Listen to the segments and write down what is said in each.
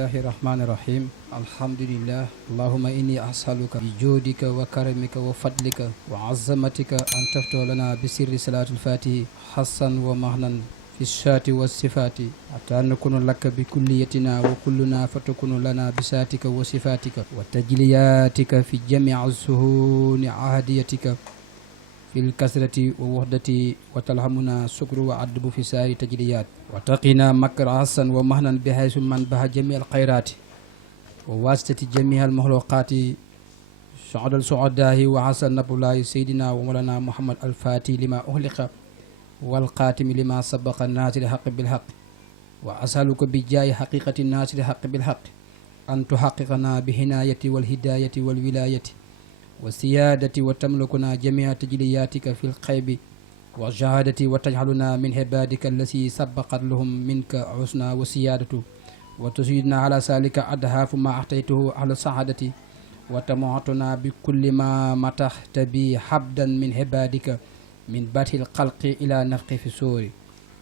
bismillahi rahmani rahim alhamdulillah allahuma inni asaluka bi joodika wa karamika wa fadlika wa azamatika an taftahu lana bi sirri salaatul fatihi hassan wa mahnan fi shaati wa sifaati hatta nakunu laka bi kulliyatina wa kulluna fatakunu lana bi saatika wa sifatika wa tajliyatika fi jamii suhuni ahadiyatika في الكسرة ووحدة وتلهمنا شكر وعدب في سائر تجليات وتقنا مكر حسن ومهنا بحيث من بها جميع الخيرات وواسطة جميع المخلوقات سعد السعداء وحسن نبولاي سيدنا ومولانا محمد الفاتح لما أهلق والقاتم لما سبق الناس الحق بالحق وأسألك بجاي حقيقة الناس الحق بالحق أن تحققنا بهناية والهداية والولاية والسيادة وتملكنا جميع تجلياتك في الخيب والشهادة وتجعلنا من عبادك الذي سبقت لهم منك حسنى وسيادة وتزيدنا على سالك أضعاف ما أعطيته أهل السعادة وتمعتنا بكل ما متحت به حبدا من عبادك من بدء الخلق إلى نفخ في الصور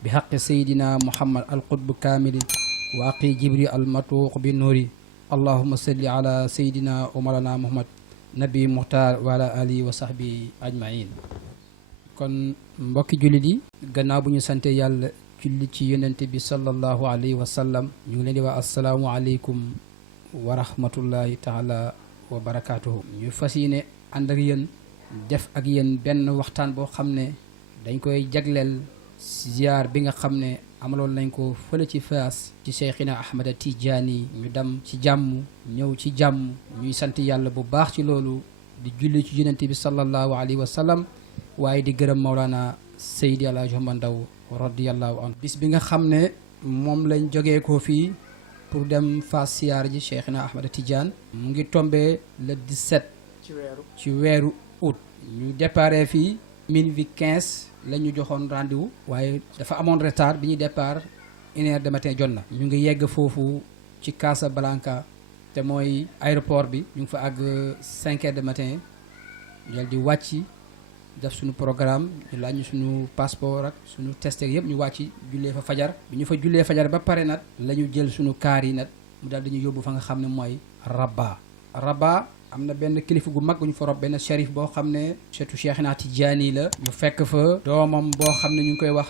بحق سيدنا محمد القطب كامل وأخي جبريل المطوق بالنور اللهم صل على سيدنا ومولانا محمد nabi muxtaar wala ali wa sahbi ajmain kon mbokki jullit yi gannaaw bu ñu sante yàlla julli ci yonente bi sallallahu alayhi wa sallam ñu ngi leen di wax asalaamu aleykum wa rahmatullahi taala wa barakatuhu ñu fas yéene ànd ak yéen def ak yéen benn waxtaan boo xam ne dañ koy jagleel ziyaar bi nga xam ne amaloon nañ ko fële ci Faas ci Cheikhina Ahmada Tijaani ñu dem ci jàmm ñëw ci jàmm ñuy sant yàlla bu baax ci loolu di julli ci yonent bi sallallahu alayhi wa sallam waaye di gërëm Maulana Seydi El Hadji Omar Ndaw radiyallahu anhu bis bi nga xam ne moom lañ jógee ko fii pour dem Faas siyaar ji Cheikhina Ahmada Tidiane mu ngi tombé le 17 ci weeru août ñu déparé fii minuit 15 la ñu joxoon rendez-vous waaye dafa amoon retard bi ñuy départ 1h du matin jot na ñu ngi yegg foofu ci Casablanca te mooy aéroport bi ñu ngi fa àgg 5h du matin ñu dal di wàcc def suñu programme ñu laaj ñu suñu passeport ak suñu test yëpp ñu wàcc jullee fa fajar bi ñu fa jullee fajar ba pare nag la ñu jël suñu kaar yi nag mu daal di ñu yóbbu fa nga xam ne mooy Rabat am na benn kilifa gu mag bu ñu fa rob benn shérif boo xam ne seetu Cheikhina Tijaani la ñu fekk fa doomam boo xam ne ñu ngi koy wax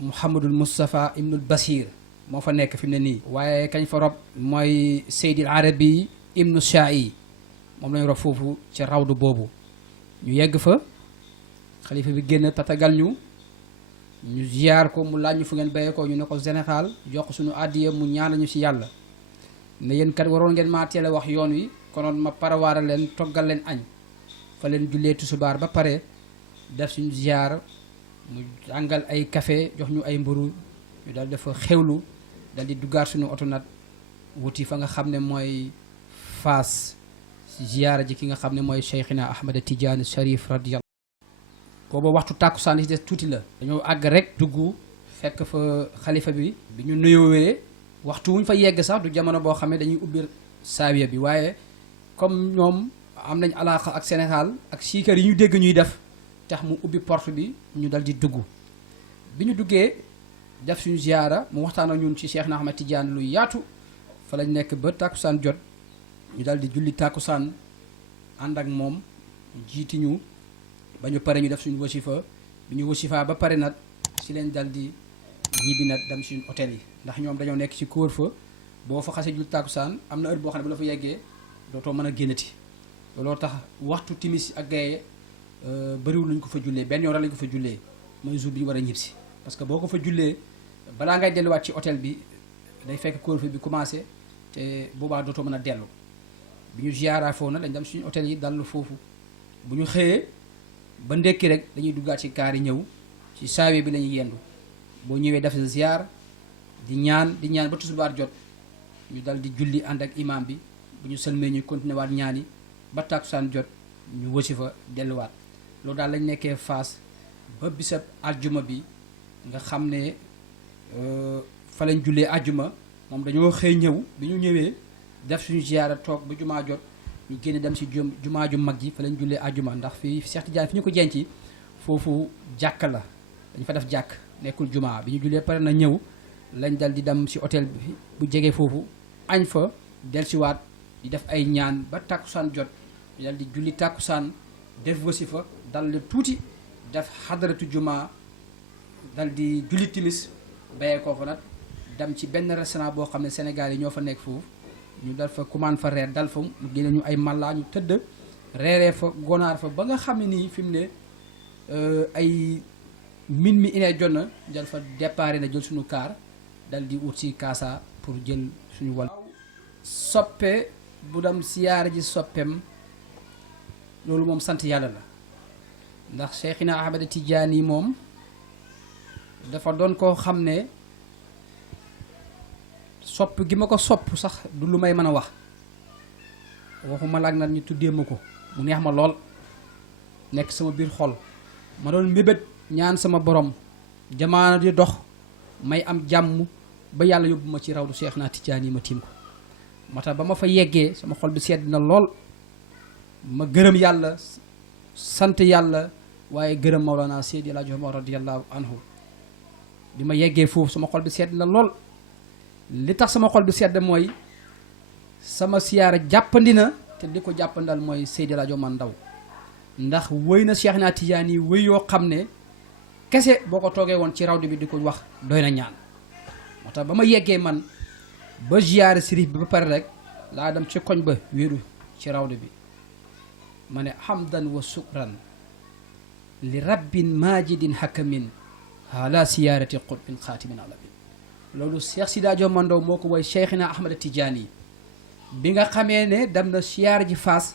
Mouhamadul Moustapha Ibnul Basir moo fa nekk fi mu ne nii waaye kañ fa rob mooy Seydil Arabi Ibnu Shaa'i moom lañu rob foofu ci rawdu boobu ñu yegg fa xalifa bi génn tatagal ñu ziyaar ko mu laaj ñu fu ngeen bayee ko ñu ne ko Sénégal jox ko suñu àddiya mu ñaan ñu ci yàlla ne yéen kat waroon ngeen maa teel a wax yoon wi konoon ma parawaara leen toggal leen añ fa leen jullee tusubaar ba pare def suñu ziyaar mu jàngal ay café jox ñu ay mburu ñu daal dafa xewlu dal di duggaat suñu oto nag wuti fa nga xam ne mooy Faas ziyaara ji ki nga xam ne mooy Cheikhina Ahmada Tidiane Sharif radiyallahu booba waxtu tàkkusaan yi des tuuti la dañoo àgg rek dugg fekk fa xalifa bi ñu nuyoowee waxtu wuñ fa yegg sax du jamono boo xam ne dañuy ubbi saawiya bi waaye comme ñoom am nañ alaaqa ak Sénégal ak siikar yi ñu dégg ñuy def tax mu ubbi porte bi ñu dal di dugg bi ñu duggee def suñu ziyaara mu waxtaan ak ñun ci Cheikhna Ahmad Tidiane lu yaatu fa lañ nekk ba tàkkusaan jot ñu dal di julli tàkkusaan ànd ak moom jiiti ñu ba ñu pare ñu def suñu wasifa bi ñu wasifaa ba pare nag si leen dal di ñibbi nag dem suñu hôtel yi ndax ñoom dañoo nekk ci couvre-feu boo fa xasee julli tàkkusaan am na heure boo xam ne bu la fa yeggee dootoo mën a génnati looloo tax waxtu timis ak gaye bëriwul lañ ko fa jullee benn yoon rek lañ ko fa jullee mooy jour bi ñu war a ñibbisi parce que boo ko fa jullee balaa ngay delluwaat ci hôtel bi day fekk couvre-feu bi commencé te boobaa dootoo mën a dellu bi ñu ziyaara foofu nag dañ dem suñu hôtel yi dallu foofu bu ñu xëyee ba ndekki rek dañuy duggaat ci kaar yi ñëw ci saawe bi la ñuy yendu boo ñëwee def sa ziyaar di ñaan ba tusubaar jot ñu dal di julli ànd ak imam bi bu ñu sëlmee ñu continué waat ñaan yi ba tàkkusaan jot ñu wasifa delluwaat loolu daal lañ nekkee Faas ba bisab àjjuma bi nga xam ne fa lañ jullee àjjuma moom dañoo xëy ñëw bi ñu ñëwee def suñu ziyaara toog ba jumaa jot ñu génne dem si jumaa ju mag ji fa lañ jullee àjjuma ndax fii Cheikh Tidiane fi ñu ko jenci foofu jàkk la dañ fa def jàkk nekkul jumaa bi ñu jullee pare na ñëw lañ dal di dem si hôtel bi bu jegee foofu añ fa dellusiwaat di def ay ñaan ba tàkkusaan jot dal di julli tàkkusaan def wasifa dal di tuuti def xadaratu juma dal di julli timis bayee koo fa nag dem ci benn restaurant boo xam ne Sénégal yi ñoo fa nekk foofu ñu dal fa commande fa reer dal fa mu génne ñu ay mallaa ñu tëdd reeree fa gonaar fa ba nga xam ne nii fi mu ne ay min mi inee jot na dal fa déparé na jël suñu kaar dal di ut si kaasa pour jël suñu wal soppe bu dem siyaare ji soppeem loolu moom sant yàlla la ndax Cheikhina Ahmad Tidiane moom dafa doon koo xam ne sopp gi ma ko sopp sax du lu may mën a wax waxuma laag nag ñu tuddee ma ko mu neex ma lool nekk sama biir xol ma doon mébét ñaan sama borom jamaano di dox may am jàmm ba yàlla yóbbu ma ci rawdu Cheikhina Tidiane ma tiim ko moo tax ba ma fa yeggee sama xol bi sedd na lool ma gërëm yàlla sant yàlla waaye gërëm Mawlana Seydi El Hadji Omar radiyallahu anhu bi ma yeggee foofu sama xol bi sedd na lool li tax sama xol bi sedd mooy sama siyaara jàppandi na te li ko jàppandal mooy Seydi El Hadji Omar Ndaw ndax wëy na Cheikhina Tidiane yi wëy yoo xam ne kese boo ko toogee woon ci rawdu bi di ko wax doy na ñaan moo tax ba ma yeggee man ba ziyaare sirif bi ba pare rek laa dem ci koñ ba wéeru ci rawdu bi ma ne hamdan wa sukran li rabbin majidin hakamin ala siyaarati qutbin xaatimin alamin loolu Cheikh Sidi Hadji Omar Ndaw moo ko woy Cheikhina Ahmad Tidiane yi bi nga xamee ne dem na siyaar ji Faas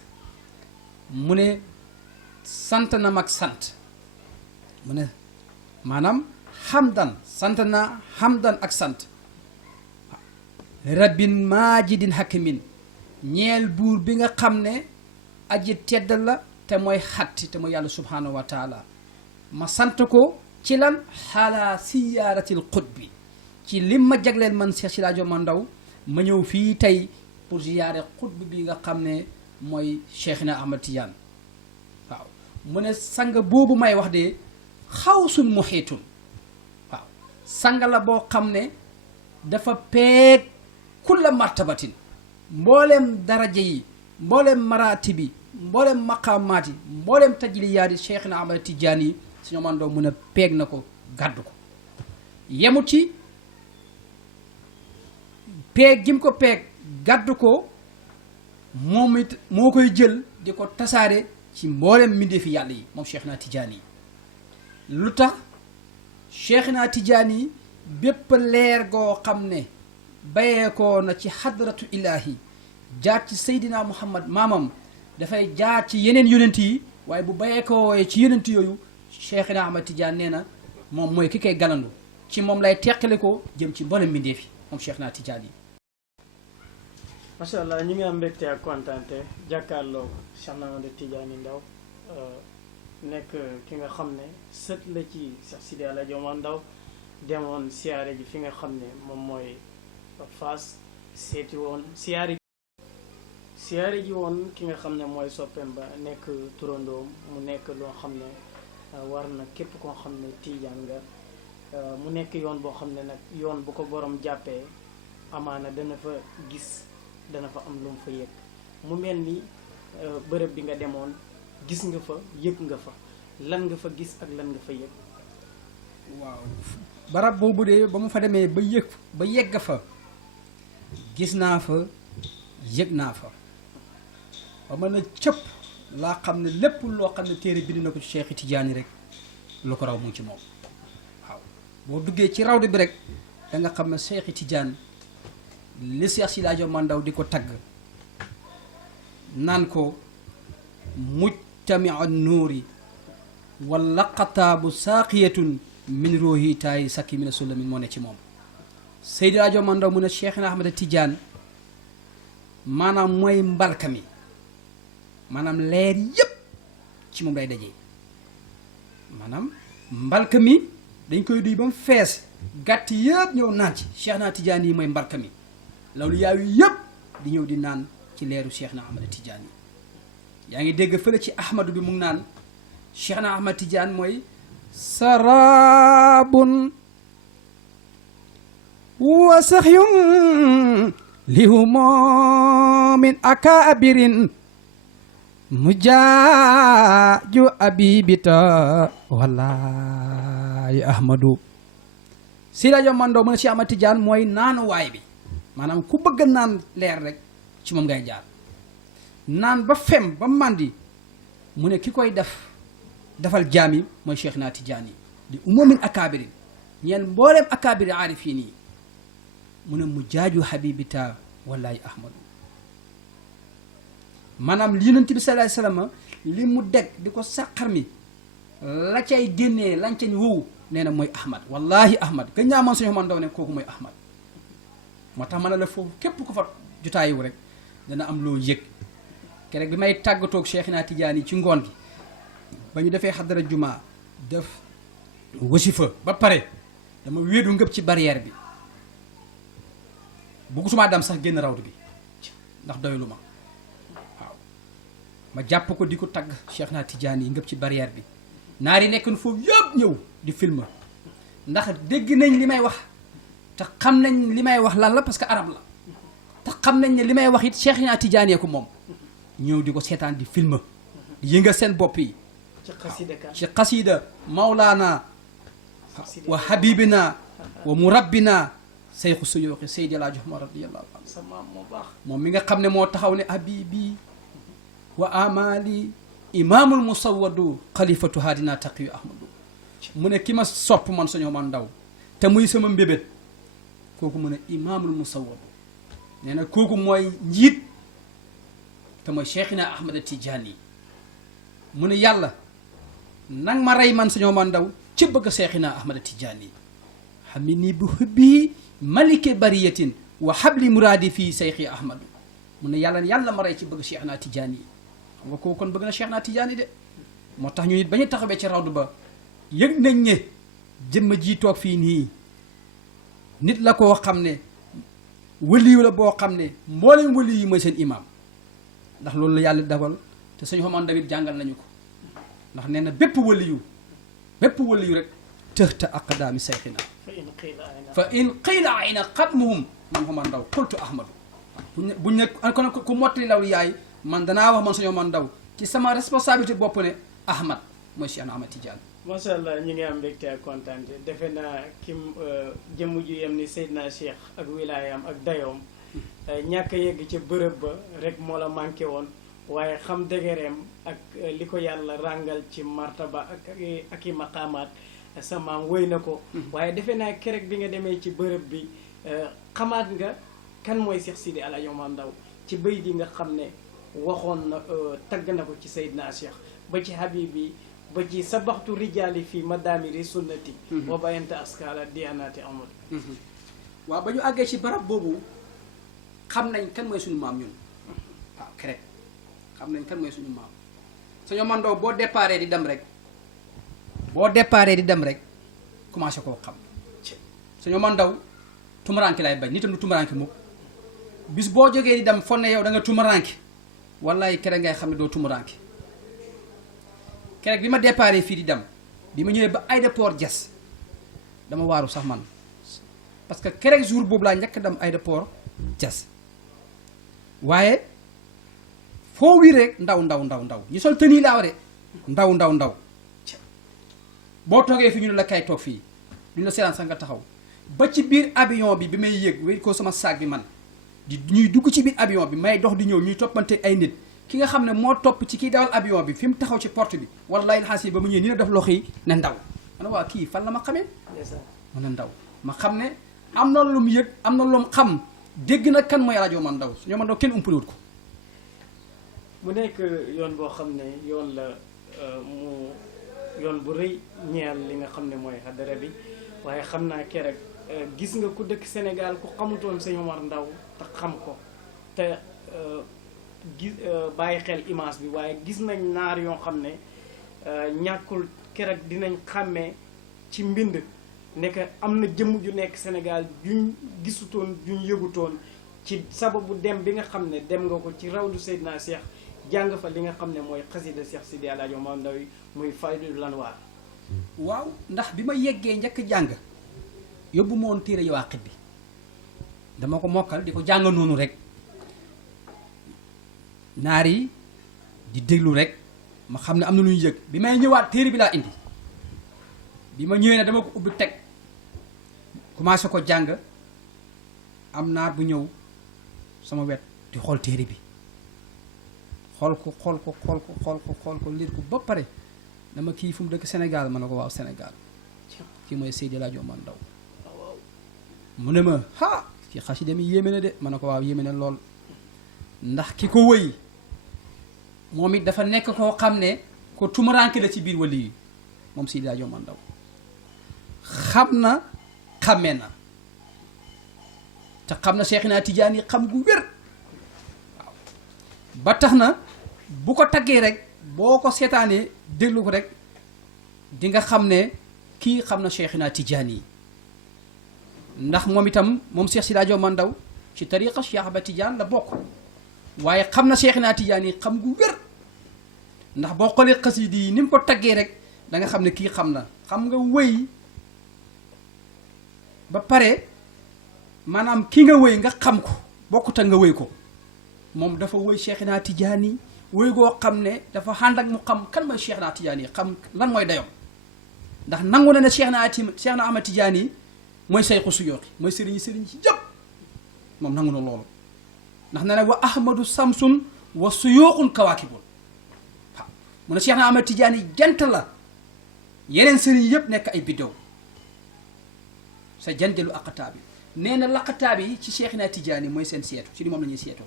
mu ne sant na mag sant mu ne maanaam hamdan sant na hamdan ak sant rabbin majidin hakamin ñeel buur bi nga xam ne aji tedd la te mooy xatti te mooy yàlla subhanahu wa taala ma sant ko ci lan xaalaa siyaaratil xutbi ci lim ma jagleel man Cheikh Sidi Hadji Omar Ndaw ma ñëw fii tey pour ziyaare xutbi bi nga xam ne mooy Cheikhina Ahmad Tidiane waaw mu ne sang boobu may wax de xawsun muhiitun waaw sang la boo xam ne dafa peeg kulla martabatin mboolem daraja yi mboolem maraati bi mboolem maqaamaat yi mboolem tajliyaat yi Cheikhina Ahmad Tidiane yi Sëñ Omar Ndaw mun a peeg na ko gàddu ko yemu ci peeg gi mu ko peeg gàddu ko moom it moo koy jël di ko tasaare ci mboolem mbindeefi yàlla yi moom Cheikhina Tidiane yi lu tax Cheikhina Tidiane yi bépp leer goo xam ne bayeekoo na ci hadratu ilaahi jaar ci Seydina Muhammad maamam dafay jaar ci yeneen yonent yi waaye bu bayeekoo ci yonent yooyu Cheikhina Ahmad Tidiane nee na moom mooy ki koy galandu ci moom lay teqale ko jëm ci mboolem mbindeef yi moom Cheikhina Tidiane yi. macha allah ñu ngi am mbégte ak kontaante jàkkaarloo Cheikhina Ahmad Tidiane Ndaw nekk ki nga xam ne sët la ci Cheikh Sidi El Hadji Omar Ndaw demoon siyaare ji fi nga xam ne moom mooy Fass seeti woon siyaare ji woon ki nga xam ne mooy soppeem ba nekk turandoom mu nekk loo xam ne war na képp koo xam ne Tijaan nga mu nekk yoon boo xam ne nag yoon bu ko borom jàppee amaana dana fa gis dana fa am lu mu fa yëg mu mel ni bërëb bi nga demoon gis nga fa yëg nga fa lan nga fa gis ak lan nga fa yëg. waaw barab boobu de ba mu fa demee ba yegg fa gis naa fa yëg naa fa ba mën a cëpp laa xam ne lépp loo xam ne téere bind na ko ci Cheikh Tidiane rek lu ko raw mu ngi ci moom waaw boo duggee ci rawde bi rek da nga xam ne Cheikh Tidiane li Cheikh Sidi Hadji Omar Ndaw di ko tagg naan ko mujtamiu nuuri wala qataabu saaqiyatun min ruuhi taay sakki mina sulamin moo ne ci moom Seydi Hadji Omar Ndaw mu ne Cheikhina Ahmad Tidiane maanaam mooy mbalka mi maanaam leer yépp ci moom lay dajee maanaam mbalka mi dañ koy duy ba mu fees gàtt yëpp ñëw naan ci Cheikhina Tidiane yi mooy mbalka mi loolu yaayu yëpp di ñëw di naan ci leeru Cheikhina Ahmad Tidiane yi yaa ngi dégg fële ci ahmadu bi mu ngi naan Cheikhina Ahmad Tidiane mooy sarabun wa saxyun li humo min akabirin mujaaju abibita wallahi ahmadu si rajo mandoo mën a si Ahmad Tijaan mooy naanu waay bi maanaam ku bëgg naan leer rek ci moom ngay jaar naan ba fem ba màndi mu ne ki koy defal jaam yi mooy Cheikh naa Tijaan yi li humo min akabirin ñeen mbooleem akaabiri aarifiin yi mu ne mu jaaju habibita wallahi ahmadu maanaam yonent bi sallallahu alayhi wasallam li mu deg di ko sàqar mi la cay génnee lañ ca wow nee na mooy ahmad wallahi ahmad gën ñaa man suñu man daw ne kooku mooy ahmad moo tax ma ne la foofu képp ku fa jotaayiwu rek dana am loo yëg keroog bi may tàggatoog Cheikhina Tidiane yi ci ngoon gi ba ñu defee xadara jumaa def wasifa ba pare dama wéedu ngëp ci barrière bi bëggutumaa dam sax génn rawdu bi ndax doylu ma waaw ma jàpp ko di ko tagg Cheikhina Tidiane yi ngëp ci barrière bi naar yi nekk foofu yëpp ñëw di film ndax dégg nañ li may wax te xam nañ li may wax lan la parce que arab la te xam nañ ne li may wax it Cheikhina Tidiane ko moom ñëw di ko seetaan di film di yëngal seen bopp yi ci xasida Mawlaana wa habibina wa murabbina seyxu suyuuxi Seydi El Hadji Omar radiyallahu anhu moom mi nga xam ne moo taxaw ne habibi wa amali imaamul musawwadu xalifatu haadina taqiyu ahmadu mu ne ki ma sopp man Sëñ Omar Ndaw te muy sama mbébét kooku mu ne imaamul musawwadu nee na kooku mooy njiit te mooy Cheikhina Ahmad Tidiane mu ne yàlla nang ma rey man Sëñ Omar Ndaw ci bëgg Cheikhina Ahmad Tidiane hamini bi hubbi malike bariyatin wa habli muradi fii Cheikhi Ahmadu mu ne yàlla ma rey ci bëgg Cheikhina Tidiane xam nga kooku kon bëgg na Cheikhina Tidiane de moo tax ñu nit ba ñu taxawee ci rawdu ba yëg nañ ne jëmma ji toog fii nii nit la koo xam ne waliyu la boo xam ne mboolem waliyu yi mooy seen imam ndax loolu la yàlla dogal te Sëñ Omar Ndaw jàngal nañu ko ndax nee na bépp waliyu rek tëxta aqdaami sayxina fa in qiila ayna xadmuhum man Omar Ndaw qultu ahmadu buñ ne kon ku mottali law yaay man danaa wax man Sëñ Omar Ndaw ci sama responsabilité bopp ne ahmad mooy Cheikh Ahmad Tidiane macha allah ñu ngi am mbégte ak kontaan defe naa kim jëmm ju yem ni Seydina Cheikh ak wilaayam ak dayoom ñàkk a yegg ca bërëb ba rek moo la manqué woon waaye xam dëgëreem ak li ko yàlla ràngal ci martaba ak i maqaamaat sa maam wéy na ko waaye defe naa kerek bi nga demee ci bërëb bi xamaat nga kan mooy Cheikh Sidi El Hadji Omar Ndaw ci bëy di nga xam ne waxoon na tagg na ko ci Seydina Cheikh ba ci habibi ba ci sabaxtu rijaali fii madamiri sunnati wa bayanta askala dianaati amul waaw ba ñu àggee ci barab boobu xam nañ kan mooy suñu maam ñun waaw kerek xam nañ kan mooy suñu maam Sëñ Omar Ndaw boo déparé di dem rek commencé koo xam Sëñ Omar Ndaw tumuraanke lay bañ nitam du tumuraanke mukk bis boo jógee di dem fonne yow da nga tumuraanke wallaay kerek ngay xam ne doo tumuraanke kerek bi ma déparé fii di dem bi ma ñëwee ba aéroport Diass dama waaru sax man parce que kerek jour boobu laa njëkk dem aéroport Diass waaye foo wii rek ndaw ñu sol tenue laa ware ndaw boo toogee fi ñu ne la kay toog fii duñu la seetaan sax nga taxaw ba ci biir avion bi may yéeg wéy ko sama saag bi man di ñuy dugg ci biir avion bi may dox di ñëw ñuy toppante ay nit ki nga xam ne moo topp ci kii dawal avion bi fi mu taxaw ci porte bi wallahi xaas yi ba mu ñëwee ni la def loxo yi ne ndaw ma ne waa kii fan la ma xamee ma ne ndaw ma xam ne am na lu mu yëg am na lu mu xam dégg na kan mooy El Hadji Omar Ndaw Sëñ Omar Ndaw kenn umpaliwut ko mu nekk yoon boo xam ne yoon la yoon bu rëy ñeel li nga xam ne mooy xadara bi waaye xam naa keroog gis nga ku dëkk Sénégal ku xamutoon Sëñ Omar Ndaw te xam ko te gis bàyyi xel image bi waaye gis nañ naar yoo xam ne ñàkkul keroog dinañ xàmmee ci mbind nekk am na jëmm ju nekk Sénégal juñ gisutoon juñ yëgutoon ci sababu dem bi nga xam ne dem nga ko ci rawdu Seydina Cheikh jàng fa li nga xam ne mooy xasida Cheikh Sidi El Hadji Omar Ndaw muy Faydul Anwaar waaw ndax bi ma yeggee njëkk jàng yóbbu ma woon téere Yawaaqit bi dama ko mokkal di ko jàng noonu rek naar yi di déglu rek ma xam ne am na lu ñu yëg bi may ñëwaat téere bi laa indi bi ma ñëwee ne dama ko ubbi teg commencé ko jàng am naar bu ñëw sama wet di xool téere bi xool ko liir ko ba pare dama kii fu mu dëkk Sénégal ma ne ko waaw Sénégal kii mooy Seydi El Hadji Omar Ndao mu ne ma ha ci xasida mi yéeme na de ma ne ko waaw yéeme na lool ndax ki ko wëy moom it dafa nekk koo xam ne ko tumuraanke la ci biir wali yi moom Seydi El Hadji Omar Ndao xam na xàmmee na te xam na Cheikhina Tidiane yi xam gu wér waaw ba tax na bu ko taggee rek boo ko seetaanee déglu ko rek di nga xam ne kii xam na Cheikhina Tidiane yi ndax moom itam moom Cheikh Seydi El Hadji Omar Ndao ci tariqa Cheikh Ahmed Tidiane la bokk waaye xam na Cheikhina Tidiane yi xam gu wér ndax boo xoolee xasida yi ni mu ko taggee rek da nga xam ne kii xam na xam nga wëy ba pare maanaam ki nga wëy nga xam ko bokkut ak nga wëy ko moom dafa wëy Cheikhina Tidiane yi wëy goo xam ne dafa ànd ak mu xam kan mooy Cheikhina Tidiane yi xam lan mooy dayom ndax nangu na ne Cheikhna Ahmed Tidiane yi mooy sayxu suyooxi mooy sëriñ ci jëpp moom nangu na loolu ndax na ne wa ahmadu samsun wa suyooxun kawaakibun waaw mu ne Cheikhna Ahmed Tidiane yi jant la yeneen sëriñ yëpp nekk ay biddew sa janjalu aqataab yi nee na laqataab yi ci Cheikhina Tidiane yi mooy seen seetu ci li moom la ñuy seetoo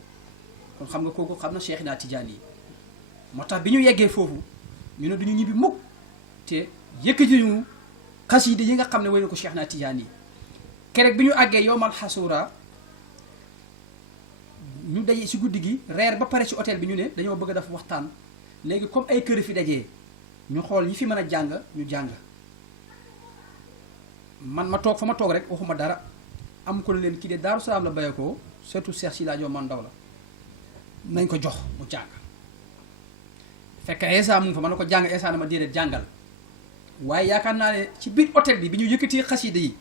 kon xam nga kooku xam na Cheikhina Tidiane yi moo tax bi ñu yeggee foofu ñu ne duñu ñibbi mukk te yëkkati ñu xasida yi nga xam ne way na ko Cheikhina Tidiane yi keroog bi ñu àggee yowmal xasuura ñu daje si guddi gi reer ba pare ci hôtel bi ñu ne dañoo bëgg a def waxtaan léegi comme ay kër fi dajee ñu xool ñi fi mën a jàng ñu jàng man ma toog fa ma toog rek waxuma dara am ko leen kii de Daaru Salaam la bayee ko surtout Cheikh Seydi El Hadji Omar Ndao la nañ ko jox mu jàng fekk Esa mu ngi fa ma ne ko jàng Esa na ma déedéet jàngal waaye yaakaar naa ne ci biir hôtel bi ñu yëkkati xasida yi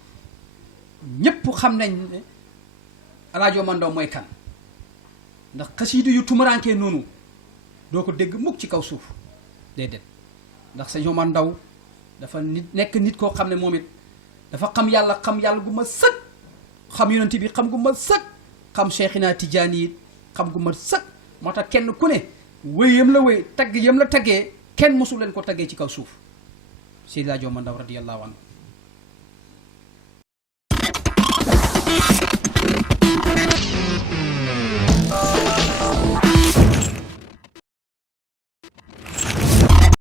ñëpp xam nañ ne El Hadji Omar Ndao mooy kan ndax xasida yu tumurankee noonu doo ko dégg mukk ci kaw suuf déedéet ndax Sëñ Omar Ndao dafa nekk nit koo xam ne moom it dafa xam yàlla gu ma sëkk xam yonent bi xam gu ma sëkk xam Cheikhina Tidiane yi xam gu ma sëkk moo tax kenn ku ne wëy yam la wëy tagg yam la taggee kenn mosul leen ko taggee ci kaw suuf Seydi El Hadji Omar Ndao radiyallahu anhu